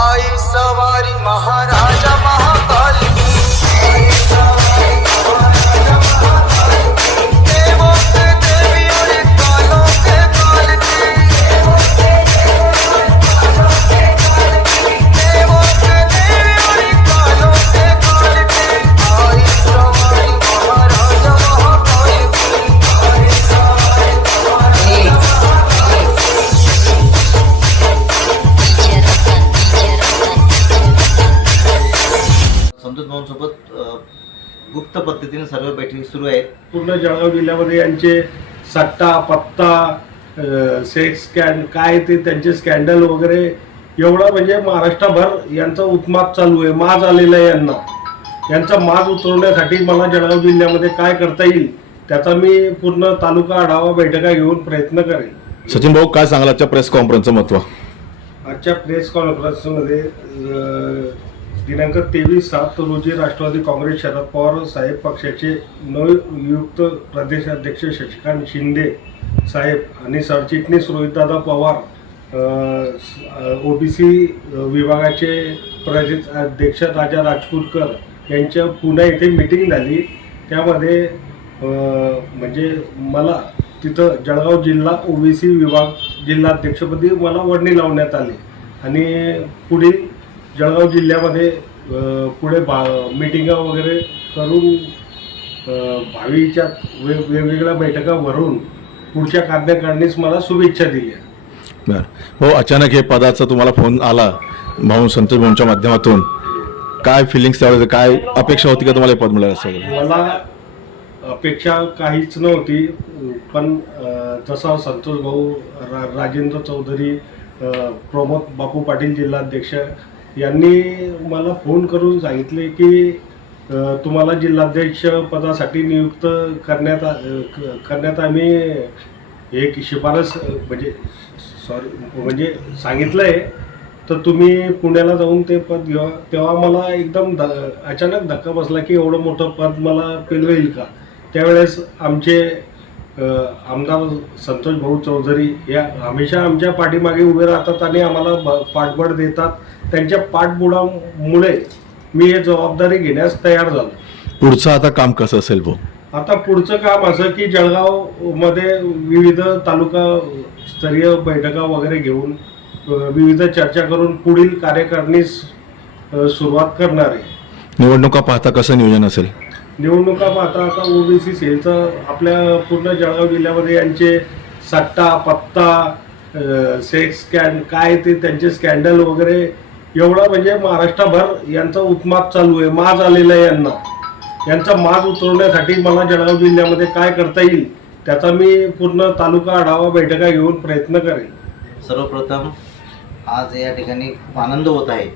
आई सवारी महाराजा महाकाली संतोष भाऊंसोबत अ, गुप्त पद्धतीने सर्व बैठकी सुरू आहेत. पूर्ण जळगाव जिल्ह्यामध्ये यांचे सट्टा पत्ता सेक्स स्कॅन काय ते त्यांचे स्कॅन्डल वगैरे एवढं म्हणजे महाराष्ट्रभर यांचा उत्माद चालू आहे माज आलेला आहे यांना. यांचा माज उतरवण्यासाठी मला जळगाव जिल्ह्यामध्ये काय करता येईल त्याचा मी पूर्ण तालुका आढावा बैठका घेऊन प्रयत्न करेन. सचिन भाऊ काय सांगाल आजच्या प्रेस कॉन्फरन्सचं महत्त्व? आजच्या प्रेस कॉन्फरन्समध्ये दिनांक तेवीस सात रोजी राष्ट्रवादी काँग्रेस शरद पवार साहेब पक्षाचे नवनियुक्त प्रदेशाध्यक्ष शशिकांत शिंदे साहेब आणि सरचिटणीस रोहितदादा पवार ओबीसी विभागाचे प्रदेश अध्यक्ष राजा राजपूरकर यांच्या पुणे येथे मिटिंग झाली. त्यामध्ये म्हणजे मला तिथं जळगाव जिल्हा ओबीसी विभाग जिल्हाध्यक्षपदी मला वर्णी लावण्यात आली आणि पुढील जळगाव जिल्ह्यामध्ये पुढे भा मिटिंगा वगैरे करून भावीच्या वे वेगवेगळ्या बैठका भरून पुढच्या कार्यकारिणीस मला शुभेच्छा दिल्या. बरं. हो अचानक हे पदाचा तुम्हाला फोन आला भाऊ संतोष भाऊंच्या माध्यमातून. काय फिलिंग्स त्यावेळेस? काय अपेक्षा होती का तुम्हाला हे पद मिळालं असं मला अपेक्षा काहीच नव्हती पण जसा संतोष भाऊ रा राजेंद्र चौधरी प्रमोद बापू पाटील जिल्हाध्यक्ष यांनी मला फोन करून सांगितले की तुम्हाला जिल्हाध्यक्ष पदासाठी नियुक्त करण्यात आ- क- करण्यात आम्ही एक शिफारस म्हणजे सॉरी म्हणजे सांगितलं आहे तर तुम्ही पुण्याला जाऊन ते पद घ्या. तेव्हा मला एकदम ध अचानक धक्का बसला की एवढं मोठं पद मला पेलवेल का? त्यावेळेस आमचे आमदार संतोष भाऊ चौधरी या हमेशा आमच्या पाठीमागे उभे राहतात आणि आम्हाला ब- पाठबळ देतात. त्यांच्या पाठबुडामुळे मी हे जबाबदारी घेण्यास तयार झालो. पुढचं आता काम कसं असेल भाऊ? आता पुढचं काम असं की जळगावमध्ये विविध तालुका स्तरीय बैठका वगैरे घेऊन विविध चर्चा करून पुढील कार्यकारिणीस सुरुवात करणार आहे. निवडणुका पाहता कसं नियोजन असेल? निवडणुका पाहता आता ओबीसी सेलचं आपल्या पूर्ण जळगाव जिल्ह्यामध्ये यांचे सट्टा पत्ता सेक्स स्कॅन काय ते त्यांचे स्कॅन्डल वगैरे एवढं म्हणजे महाराष्ट्रभर यांचा उत्माद चालू आहे माज आलेला आहे यांना. यांचा माज उतरवण्यासाठी मला जळगाव जिल्ह्यामध्ये काय करता येईल त्याचा मी पूर्ण तालुका आढावा बैठका घेऊन प्रयत्न करेन. सर्वप्रथम आज या ठिकाणी खूप आनंद होत आहे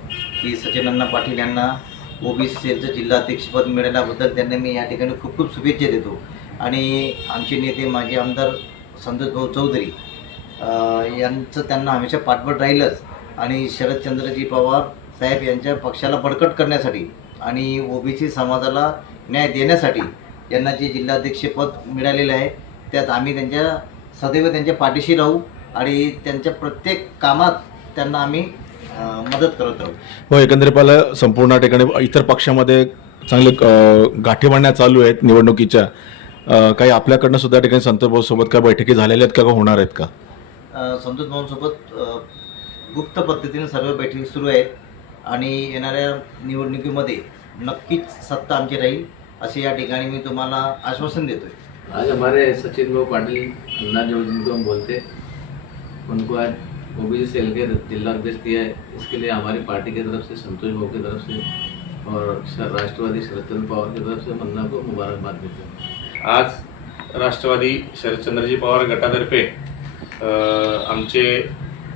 की सचिन पाटील यांना ओबीसी सेलचं जिल्हाध्यक्षपद मिळाल्याबद्दल त्यांना मी या ठिकाणी खूप खूप शुभेच्छा देतो. आणि आमचे नेते माजी आमदार संतोष भाऊ चौधरी यांचं त्यांना हमेशा पाठबळ राहीलच. आणि शरदचंद्रजी पवार साहेब यांच्या पक्षाला बळकट करण्यासाठी आणि ओबीसी समाजाला न्याय देण्यासाठी यांना जे जिल्हाध्यक्षपद मिळालेलं आहे त्यात आम्ही त्यांच्या सदैव त्यांच्या पाठीशी राहू आणि त्यांच्या प्रत्येक कामात त्यांना आम्ही मदत करत राहू. हो एकंदरीत पाहिलं संपूर्ण ठिकाणी इतर पक्षामध्ये चांगले गाठी मांडण्या चालू आहेत निवडणुकीच्या. काही आपल्याकडनं सुद्धा ठिकाणी संतोष भाऊ सोबत काय बैठकी झालेल्या आहेत का? होणार आहेत का? संतोष भाऊंसोबत गुप्त पद्धतीने सर्व बैठकी सुरू आहेत आणि येणाऱ्या निवडणुकीमध्ये नक्कीच सत्ता आमची राहील असे या ठिकाणी मी तुम्हाला आश्वासन देतोय. आज हमारे सचिन भाऊ पाटिल अन्ना जो जिनको हम बोलते हैं, उनको आज ओबीसी सेल के जिला अध्यक्ष दिया है। इसके लिए हमारी पार्टी की तरफ से संतोष भाऊ की तरफ से और शर- राष्ट्रवादी शरदचंद्र पवार की तरफ से मन्ना को मुबारकबाद देते हैं। आज राष्ट्रवादी शरदचंद्रजी पवार गटातर्फे आमचे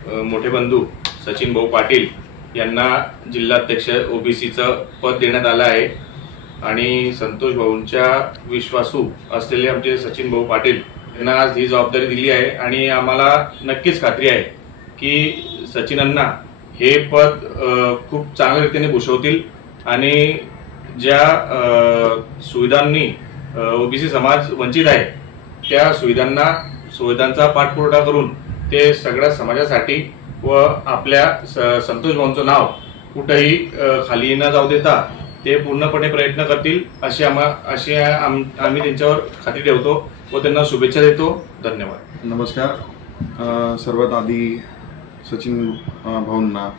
मोठे बंधू सचिन भाऊ पाटील यांना जिल्हाध्यक्ष ओबीसीचं पद देण्यात आलं आहे. आणि संतोष भाऊंच्या विश्वासू असलेले आमचे सचिन भाऊ पाटील यांना आज ही जबाबदारी दिली आहे. आणि आम्हाला नक्कीच खात्री आहे की सचिनांना हे पद खूप चांगल्या रीतीने भूषवतील. आणि ज्या सुविधांनी ओबीसी समाज वंचित आहे त्या सुविधांना सुविधांचा पाठपुरवठा करून ते सगळ्या समाजासाठी व आपल्या स- संतोष भाऊंचं नाव कुठंही खाली न जाऊ देता ते पूर्णपणे प्रयत्न करतील अशी आम्हा अशी आम- आम्ही त्यांच्यावर खात्री ठेवतो व त्यांना शुभेच्छा देतो. धन्यवाद. नमस्कार. सर्वात आधी सचिन भाऊंना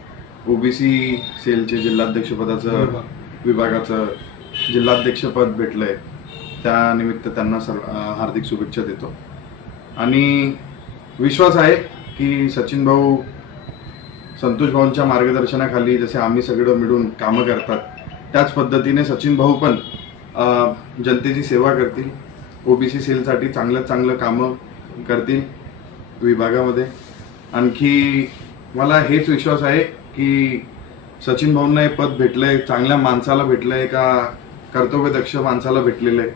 ओबीसी सेलचे जिल्हाध्यक्षपदाचं विभागाचं जिल्हाध्यक्षपद भेटलंय. त्यानिमित्त त्यांना सर्व हार्दिक शुभेच्छा देतो. आणि विश्वास आहे की सचिन भाऊ संतोष भाऊंच्या मार्गदर्शनाखाली जसे आम्ही सगळं मिळून कामं करतात त्याच पद्धतीने सचिन भाऊ पण जनतेची सेवा करतील. ओबीसी सेलसाठी चांगलं चांगलं कामं करतील विभागामध्ये. आणखी मला हेच विश्वास आहे की सचिन भाऊंना हे पद भेटलं आहे चांगल्या माणसाला भेटलं आहे का कर्तव्यदक्ष माणसाला भेटलेलं आहे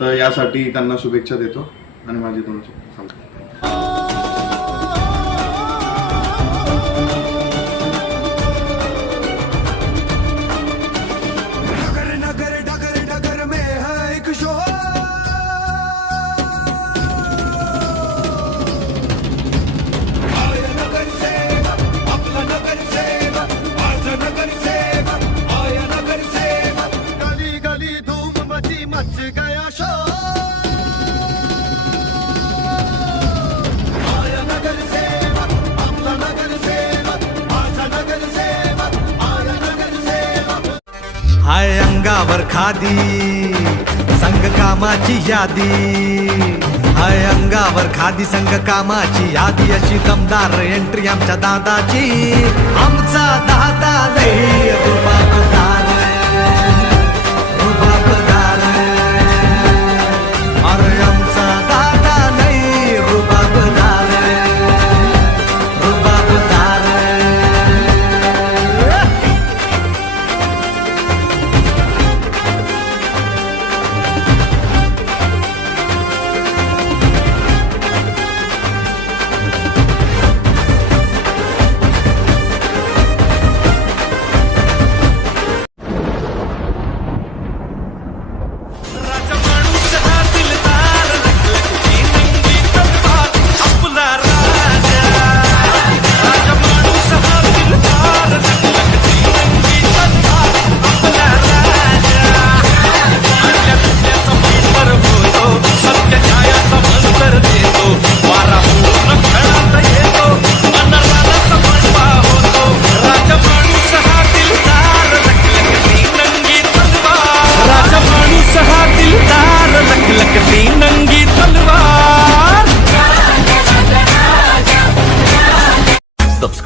तर यासाठी त्यांना शुभेच्छा देतो. आणि माझी तुमची सांगतो. धूम मच गया शो। आय नगर सेवक आपला नगर सेवक माझ नगर सेवक आय नगर सेवक। हाय अंगावर खादी संघ कामाची यादी। हाय अंगावर खादी संघ कामाची यादी अशी दमदार एंट्री आमच्या दादाची. आमचा दादा लई रुबाबदार